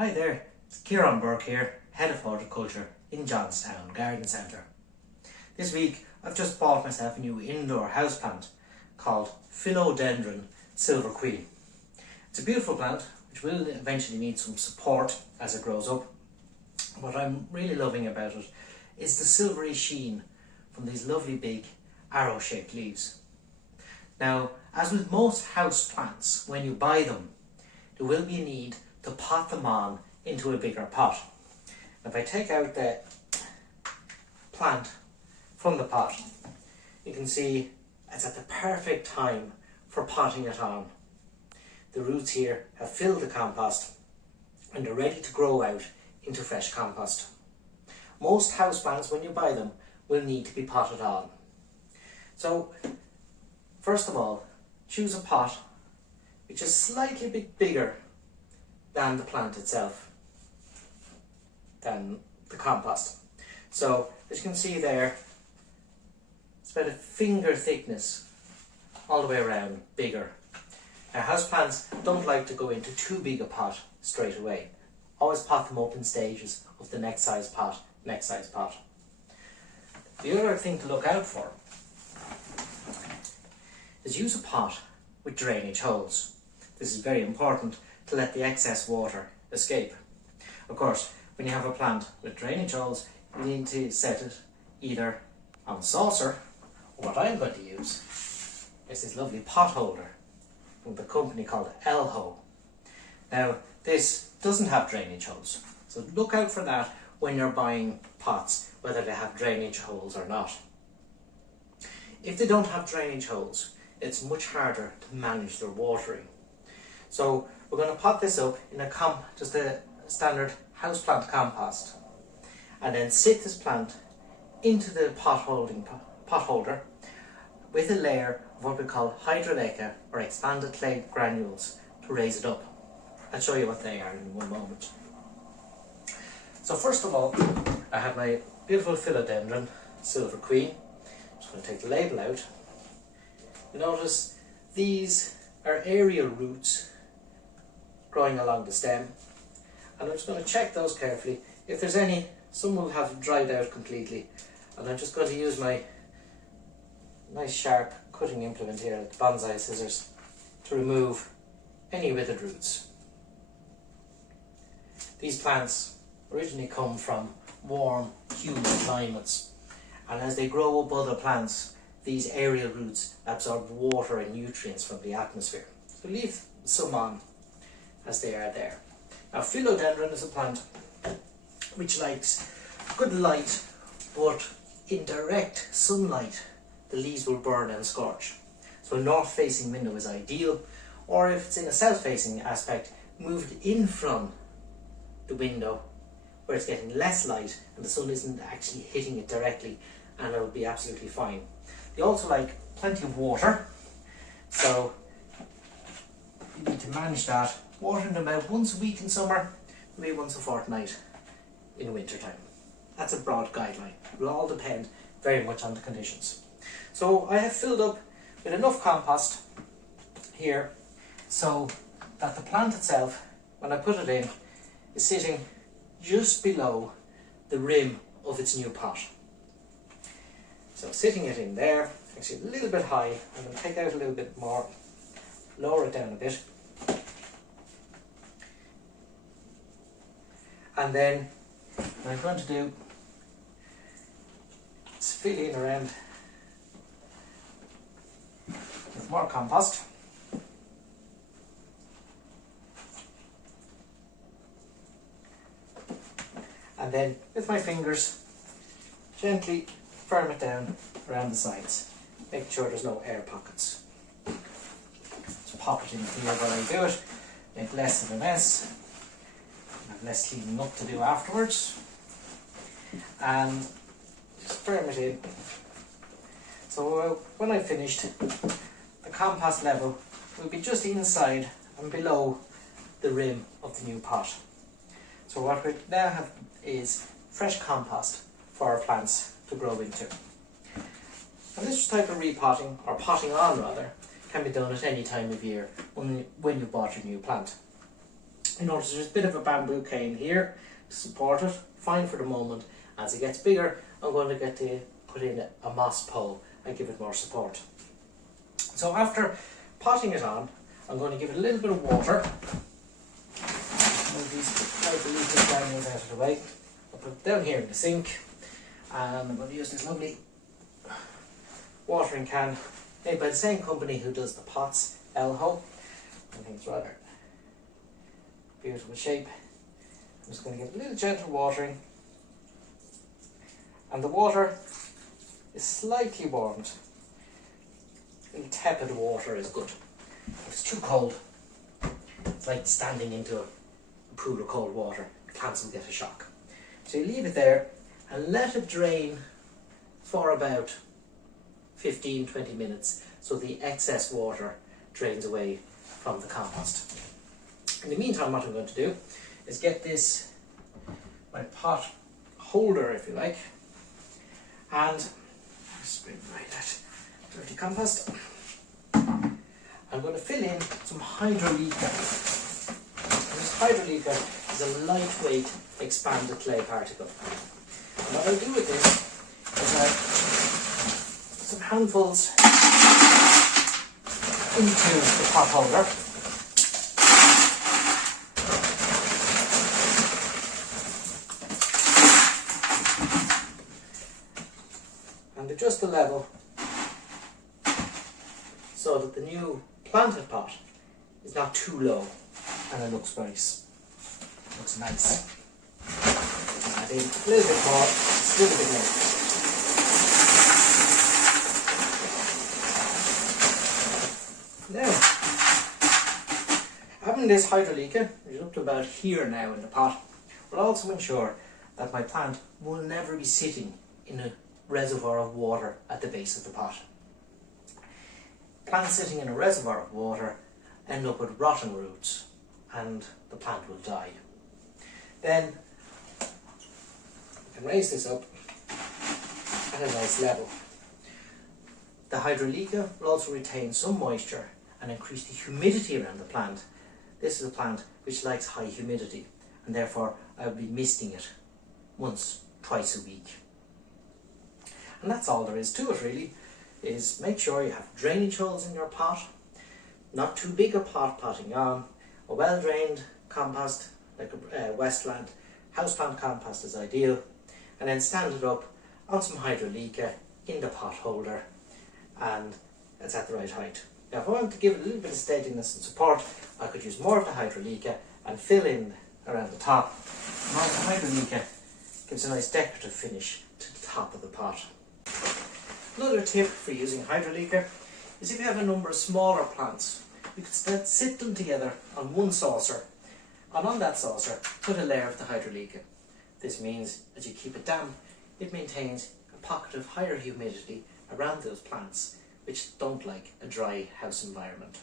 Hi there, it's Ciaran Burke here, Head of Horticulture in Johnstown Garden Centre. This week I've just bought myself a new indoor houseplant called Philodendron Silver Queen. It's a beautiful plant which will eventually need some support as it grows up. What I'm really loving about it is the silvery sheen from these lovely big arrow-shaped leaves. Now, as with most house plants, when you buy them, there will be a need to pot them on into a bigger pot. If I take out the plant from the pot, you can see it's at the perfect time for potting it on. The roots here have filled the compost and they're ready to grow out into fresh compost. Most houseplants, when you buy them, will need to be potted on. So, first of all, choose a pot which is slightly bit bigger than the plant itself, than the compost. So, as you can see there, it's about a finger thickness all the way around, bigger. Now, houseplants don't like to go into too big a pot straight away. Always pot them up in stages of the next size pot, next size pot. The other thing to look out for is use a pot with drainage holes. This is very important to let the excess water escape. Of course, when you have a plant with drainage holes, you need to set it either on a saucer, or what I'm going to use is this lovely pot holder from the company called Elho. Now, this doesn't have drainage holes, so look out for that when you're buying pots, whether they have drainage holes or not. If they don't have drainage holes, it's much harder to manage their watering. So we're going to pot this up in just a standard houseplant compost, and then sit this plant into the pot holder with a layer of what we call hydroleca or expanded clay granules to raise it up. I'll show you what they are in one moment. So first of all, I have my beautiful Philodendron Silver Queen. I'm just going to take the label out. You notice these are aerial roots growing along the stem, and I'm just going to check those carefully. If there's any, some will have dried out completely, and I'm just going to use my nice sharp cutting implement here, the bonsai scissors, to remove any withered roots. These plants originally come from warm, humid climates, and as they grow up other plants, these aerial roots absorb water and nutrients from the atmosphere. So leave some on as they are there. Now, Philodendron is a plant which likes good light, but in direct sunlight the leaves will burn and scorch. So a north-facing window is ideal, or if it's in a south-facing aspect, move it in from the window where it's getting less light and the sun isn't actually hitting it directly, and it'll be absolutely fine. They also like plenty of water, so you need to manage that. Watering them about once a week in summer, maybe once a fortnight in winter time. That's a broad guideline. It will all depend very much on the conditions. So I have filled up with enough compost here so that the plant itself, when I put it in, is sitting just below the rim of its new pot. So sitting it in there, actually a little bit high, I'm going to take out a little bit more, lower it down a bit. And then what I'm going to do is fill in around with more compost. And then with my fingers gently firm it down around the sides, making sure there's no air pockets. Just pop it in here while I do it, make less of a mess. Have less cleaning up to do afterwards, and just firm it in. So when I've finished, the compost level will be just inside and below the rim of the new pot. So what we now have is fresh compost for our plants to grow into. And this type of repotting, or potting on rather, can be done at any time of year when you bought your new plant. You notice there's a bit of a bamboo cane here to support it, fine for the moment. As it gets bigger, I'm going to get to put in a moss pole and give it more support. So after potting it on, I'm going to give it a little bit of water. Move these hydrolytic granules out of the way. I'll put it down here in the sink, and I'm going to use this lovely watering can made by the same company who does the pots, Elho. I think it's rather beautiful shape. I'm just going to give a little gentle watering, and the water is slightly warmed. A little tepid water is good. If it's too cold, it's like standing into a pool of cold water. Plants will get a shock. So you leave it there and let it drain for about 15-20 minutes so the excess water drains away from the compost. In the meantime, what I'm going to do is get this, my pot holder if you like, and just bring away that dirty compost. I'm going to fill in some hydrolyca. This hydrolyca is a lightweight expanded clay particle. And what I'll do with this is I some handfuls into the pot holder. And adjust the level so that the new planted pot is not too low and it looks nice. Add in a little bit more, still a bit low. Now, having this hydrolyca, which is up to about here now in the pot, will also ensure that my plant will never be sitting in a reservoir of water at the base of the pot. Plants sitting in a reservoir of water end up with rotten roots and the plant will die. Then you can raise this up at a nice level. The hydrolyca will also retain some moisture and increase the humidity around the plant. This is a plant which likes high humidity, and therefore I will be misting it once, twice a week. And that's all there is to it really, is make sure you have drainage holes in your pot, not too big a pot potting on, a well drained compost like a Westland houseplant compost is ideal, and then stand it up on some hydrolyca in the pot holder, and it's at the right height. Now if I want to give it a little bit of steadiness and support, I could use more of the hydrolyca and fill in around the top. More of the hydrolyca gives a nice decorative finish to the top of the pot. Another tip for using hydrolyca is if you have a number of smaller plants, you could sit them together on one saucer, and on that saucer put a layer of the hydrolyca. This means as you keep it damp, it maintains a pocket of higher humidity around those plants which don't like a dry house environment.